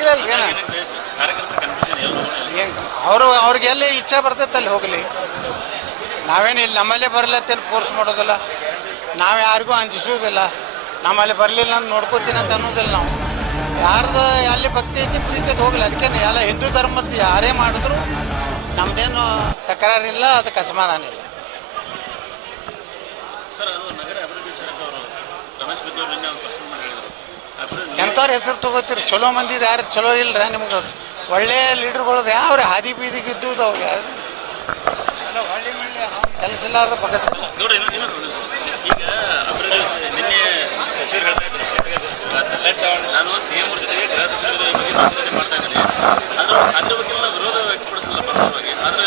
ಆಗಿಲ್ಲಲ್ಲ ರೀ ಏನು ಅವ್ರಿಗೆ ಎಲ್ಲಿ ಇಚ್ಛೆ ಬರ್ತೈತೆ ಅಲ್ಲಿ ಹೋಗಲಿ. ನಾವೇನು ಇಲ್ಲಿ ನಮ್ಮಲ್ಲೇ ಬರಲತ್ತೇನು ಫೋರ್ಸ್ ಮಾಡೋದಿಲ್ಲ, ನಾವು ಯಾರಿಗೂ ಅಂಜಿಸೋದಿಲ್ಲ. ನಮ್ಮಲ್ಲಿ ಬರಲಿಲ್ಲ ಅಂತ ನೋಡ್ಕೋತೀನಿ ಅಂತ ಅನ್ನೋದಿಲ್ಲ. ನಾವು ಯಾರ್ದು ಅಲ್ಲಿ ಭಕ್ತಿ ಐತಿ ಪ್ರೀತಿ ಐತಿ ಹೋಗಲಿ. ಅದಕ್ಕೇನು ಎಲ್ಲ ಹಿಂದೂ ಧರ್ಮದ್ದು ಯಾರೇ ಮಾಡಿದ್ರು ನಮ್ಮದೇನು ತಕರಾರಿಲ್ಲ, ಅದಕ್ಕೆ ಅಸಮಾಧಾನ ಇಲ್ಲ. ಎಂಥವ್ರ ಹೆಸರು ತಗೋತೀರಿ? ಚಲೋ ಮಂದಿದು ಯಾರು ಚಲೋ ಇಲ್ಲರ ನಿಮ್ಗೆ? ಒಳ್ಳೆಯ ಲೀಡರ್ಗಳದ್ದು ಯಾವ್ರಿ ಹಾದಿ ಬೀದಿಗೆ ಇದ್ದುದು ಅವ್ರು ಯಾರು ಹೊಳ್ಳಿ ಮಳ್ಳಿ ಕೆಲಸ ಇಲ್ಲಾರ ಬಗಸಿಲ್ಲ. ನಾನು ಸಿಎಂ ಅವ್ರ ಜೊತೆಗೆ ಗೃಹ ಸಚಿವರ ಬಗ್ಗೆ ಮಾತುಕತೆ ಮಾಡ್ತಾ ಇದ್ದೀನಿ. ಅದ್ರ ಬಗ್ಗೆ ವಿರೋಧ ವ್ಯಕ್ತಪಡಿಸಲ್ಲ ಪರೋಕ್ಷವಾಗಿ. ಆದ್ರೆ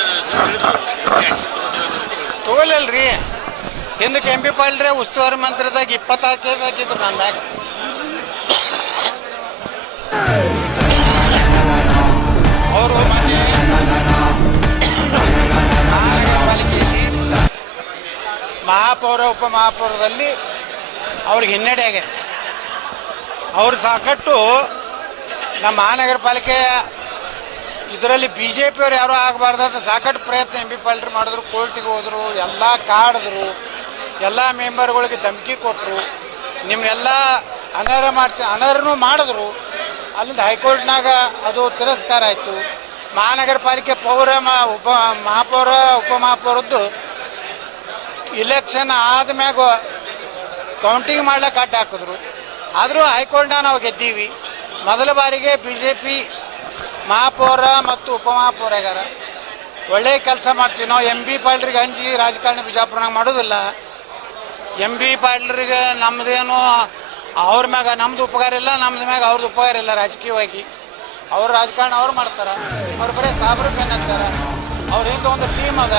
ತಗೊಳ್ಳಲ್ರಿ. ಹಿಂದಕ್ಕೆ MP ಪಾಲ್ರೆ ಉಸ್ತುವಾರಿ ಮಂತ್ರಿದಾಗ 26 ಕೇಸ್ ಹಾಕಿದ್ರು ನನ್ನ ಮ್ಯಾಗ. ಅವರು ಮೊನ್ನೆ ಮಹಾನಗರ ಪಾಲಿಕೆಯಲ್ಲಿ ಮಹಾಪೌರ ಉಪಮಹಾಪೌರದಲ್ಲಿ ಅವ್ರಿಗೆ ಹಿನ್ನಡೆ ಆಗಿದೆ. ಅವ್ರು ಸಾಕಟ್ಟು ನಮ್ಮ ಮಹಾನಗರ ಪಾಲಿಕೆ ಇದರಲ್ಲಿ BJP ಅವ್ರು ಯಾರೂ ಆಗಬಾರ್ದು ಅಂತ ಸಾಕಟ್ಟು ಪ್ರಯತ್ನ MP ಪಾಲ್ರಿ ಮಾಡಿದ್ರು. ಕೋರ್ಟಿಗೆ ಹೋದರು, ಎಲ್ಲ ಕಾಡಿದ್ರು, ಎಲ್ಲ ಮೆಂಬರ್ಗಳಿಗೆ ಧಮಕಿ ಕೊಟ್ಟರು, ನಿಮ್ಮೆಲ್ಲ ಅನರ್ಹ ಮಾಡ್ತೀನಿ ಅನರ್ಹನೂ ಮಾಡಿದ್ರು. ಅಲ್ಲಿಂದ ಹೈಕೋರ್ಟ್ನಾಗ ಅದು ತಿರಸ್ಕಾರ ಆಯಿತು. ಮಹಾನಗರ ಪಾಲಿಕೆ ಮಹಾಪೌರ ಉಪಮಹಾಪೌರದ್ದು ಇಲೆಕ್ಷನ್ ಆದ್ಮ್ಯಾಗ ಕೌಂಟಿಂಗ್ ಮಾಡ್ಲಿಕ್ಕೆ ಅಡ್ಡ ಹಾಕಿದ್ರು. ಆದರೂ ಹೈಕೋರ್ಟ್ನ ನಾವು ಗೆದ್ದೀವಿ. ಮೊದಲ ಬಾರಿಗೆ BJP ಮಹಾಪೌರ ಮತ್ತು ಉಪಮಹಾಪೌರಗಾರ ಒಳ್ಳೆಯ ಕೆಲಸ ಮಾಡ್ತೀವಿ ನಾವು. MB ಪಾಲ್ರಿಗೆ ಅಂಜಿ ರಾಜಕಾರಣ ಬಿಜಾಪುರನಾಗ ಮಾಡೋದಿಲ್ಲ. MB ಪಾಲ್ರಿಗೆ ನಮ್ಮದೇನು ಅವ್ರ ಮ್ಯಾಗ ನಮ್ದು ಉಪಕಾರ ಇಲ್ಲ, ನಮ್ದು ಮ್ಯಾಗ ಅವ್ರದ್ದು ಉಪಕಾರ ಇಲ್ಲ. ರಾಜಕೀಯವಾಗಿ ಅವ್ರು ರಾಜಕಾರಣ ಅವ್ರು ಮಾಡ್ತಾರೆ. ಅವ್ರು ಬರೀ ಸಾಬ್ರು ಬೆನ್ ಅಂತಾರೆ. ಅವ್ರ ಹಿಂದೆ ಒಂದು ಟೀಮ್ ಅದ,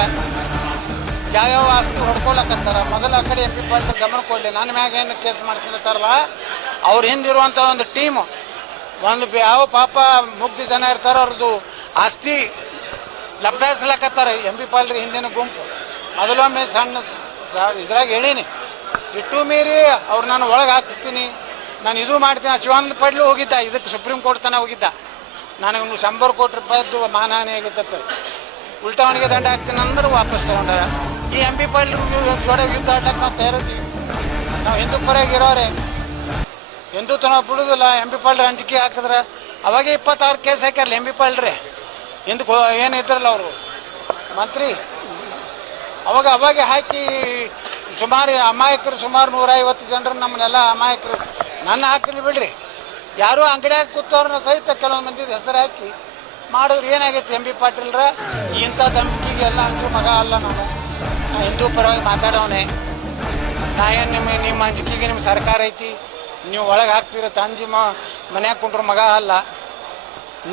ಯಾವ್ಯಾವ ಆಸ್ತಿ ಹೊಡ್ಕೊಳಕತ್ತಾರ. ಮೊದಲು ಆ ಕಡೆ MP ಪಾಲ್ರಿ ಗಮನ ಕೊಡಲಿ. ನನ್ನ ಮ್ಯಾಗ ಏನು ಕೇಸ್ ಮಾಡ್ತಿರ್ತಾರಲ್ಲ ಅವ್ರ ಹಿಂದಿರುವಂಥ ಒಂದು ಟೀಮು, ಒಂದು ಯಾವ ಪಾಪ ಮುಗ್ಧ ಜನ ಇರ್ತಾರೋ ಅವ್ರದ್ದು ಆಸ್ತಿ ಲಪಟಾಯಿಸ್ಲಕತ್ತಾರೆ MB ಪಾಲ್ರಿ ಹಿಂದಿನ ಗುಂಪು. ಮೊದಲೊಮ್ಮೆ ಸಣ್ಣ ಇದ್ರಾಗ ಹೇಳೀನಿ, ಇಟ್ಟು ಮೀರಿ ಅವ್ರು ನಾನು ಒಳಗೆ ಹಾಕಿಸ್ತೀನಿ, ನಾನು ಇದು ಮಾಡ್ತೀನಿ. ಶಿವಾನಂದ ಪಡ್ಲು ಹೋಗಿದ್ದ, ಇದಕ್ಕೆ ಸುಪ್ರೀಂ ಕೋರ್ಟ್ ತನಕ ಹೋಗಿದ್ದ. ನನಗೆ 100 ಕೋಟಿ ರೂಪಾಯಿದ್ದು ಮಾನಹಾನಿ ಆಗಿತ್ತು. ಉಲ್ಟಾವಣಿಗೆ ದಂಡ ಹಾಕ್ತೀನಿ ಅಂದ್ರೆ ವಾಪಸ್ ತೊಗೊಂಡಾರ. ಈ MB ಪಾಲ್ರಿ ಜೋಡೆ ಯುದ್ಧ ಆಡಕ್ಕೆ ನಾವು ತಯಾರಿದ್ದೀವಿ. ನಾವು ಹಿಂದೂ ಪರಾಗಿರೋರೆ, ಹಿಂದುತ್ವ ನಾವು ಬಿಡೋದಿಲ್ಲ. MB ಪಾಲ್ರಿ ಅಂಜಿಕೆ ಹಾಕಿದ್ರೆ ಅವಾಗೆ 26 ಕೇಸ್ ಹಾಕ್ಯಾರಲ್ಲ MB ಪಾಲ್ರಿ. ಹಿಂದಕ್ಕೆ ಏನಿದ್ರಲ್ಲ ಅವರು ಮಂತ್ರಿ, ಅವಾಗೆ ಹಾಕಿ ಸುಮಾರು ಅಮಾಯಕರು, ಸುಮಾರು 150 ಜನರು ನಮ್ಮನ್ನೆಲ್ಲ ಅಮಾಯಕರು. ನನ್ನ ಹಾಕಿರ್ಲಿ ಬಿಡ್ರಿ, ಯಾರೂ ಅಂಗಡಿಯಾಗಿ ಕೂತವ್ರನ್ನ ಸಹಿತ ಕೆಲವೊಂದು ಮಂದಿದ ಹೆಸರು ಹಾಕಿ ಮಾಡಿದ್ರು. ಏನಾಗೈತೆ MB ಪಾಟೀಲ್ರ ಇಂಥ ಧಮಕಿಗೆಲ್ಲ ಅಂಜು ಮಗ ಅಲ್ಲ. ನಾ ಹಿಂದೂ ಪರವಾಗಿ ಮಾತಾಡೋನೆ. ನಾ ಏನು ನಿಮ್ಮ ಅಂಜಿಕೆಗೆ ನಿಮ್ಮ ಸರ್ಕಾರ ಐತಿ, ನೀವು ಒಳಗೆ ಹಾಕ್ತೀರ ತಂಜಿ ಮನ್ಯಾಗ ಕುಂಡ್ರ ಮಗ ಅಲ್ಲ.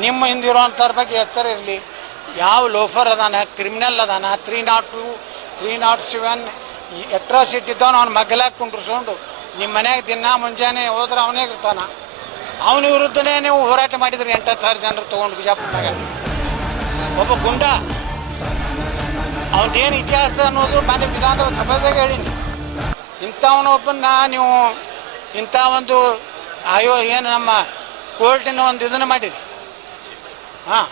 ನಿಮ್ಮ ಹಿಂದಿರೋಂಥವ್ರ ಬಗ್ಗೆ ಎಚ್ಚರ ಇರಲಿ. ಯಾವ ಲೋಫರ್ ಅದಾನ, ಕ್ರಿಮಿನಲ್ ಅದಾನ, 302, 307 ಅಟ್ರಾಸಿಟಿ ಇದ್ದವನು ಅವ್ನು ಮಗ್ಗಲಾಗಿ ಕುಂಡ್ರಿಸ್ಕೊಂಡು ನಿಮ್ಮ ಮನ್ಯಾಗ ದಿನ ಮುಂಜಾನೆ ಹೋದ್ರೆ ಅವನೇ ಇರ್ತಾನ. ಅವನ ವಿರುದ್ಧನೇ ನೀವು ಹೋರಾಟ ಮಾಡಿದ್ರಿ. 8,000 ಜನರು ತೊಗೊಂಡು ಬಿಜಾಪುರನಾಗ. ಒಬ್ಬ ಗುಂಡ, ಅವನದೇನು ಇತಿಹಾಸ ಅನ್ನೋದು ಮನೆ ವಿಧಾನ ಸಭೆದಾಗ ಹೇಳೀನಿ. ಇಂಥವನೊಬ್ಬನ್ನ ನೀವು ಇಂಥ ಒಂದು ಏನು ನಮ್ಮ ಕೋರ್ಟಿನ ಒಂದು ಇದನ್ನು ಮಾಡಿರಿ. ಹಾಂ,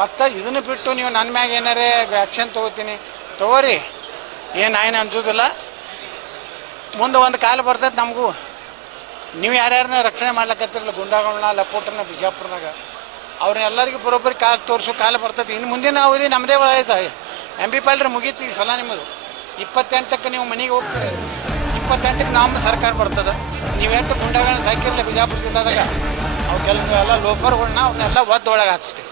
ಮತ್ತು ಇದನ್ನು ಬಿಟ್ಟು ನೀವು ನನ್ನ ಮ್ಯಾಗ ಏನಾರೇ ಆ್ಯಕ್ಷನ್ ತೊಗೋತೀನಿ ತೊಗೋರಿ, ಏನು ಅನ್ಸೋದಿಲ್ಲ. ಮುಂದೆ ಒಂದು ಕಾಲ ಬರ್ತೈತೆ ನಮಗೂ. ನೀವು ಯಾರ್ಯಾರನ್ನ ರಕ್ಷಣೆ ಮಾಡ್ಲಕತ್ತಿರಲ್ಲ, ಗುಂಡಾಗಳನ್ನ ಲಪೋಟನ ಬಿಜಾಪುರನಾಗ, ಅವ್ರನ್ನೆಲ್ಲರಿಗೂ ಬರೋಬ್ಬರಿ ಕಾಲು ತೋರಿಸೋ ಕಾಲ ಬರ್ತೈತಿ. ಇನ್ನು ಮುಂದಿನ ಅವಧಿ ನಮ್ಮದೇ ಒಳಗೈತೆ. MB ಪಾಲ್ರಿ ಮುಗೀತಿ ಈ ಸಲ ನಿಮ್ಮದು. 28ಕ್ಕೆ ನೀವು ಮನೆಗೆ ಹೋಗ್ತೀರಿ, 28ಕ್ಕೆ ನಮ್ಮ ಸರ್ಕಾರ ಬರ್ತದೆ. ನೀವೆಷ್ಟು ಗುಂಡಾಗಳನ್ನ ಸಾಕಿರಲ್ಲ ಬಿಜಾಪುರ ಜಿಲ್ಲಾದಾಗ, ಅವು ಕೆಲವೆಲ್ಲ ಲೋಫರ್ಗಳನ್ನ ಅವ್ರನ್ನೆಲ್ಲ ಒದ್ದೊಳಗೆ ಹಾಕಿಸ್ತೀವಿ.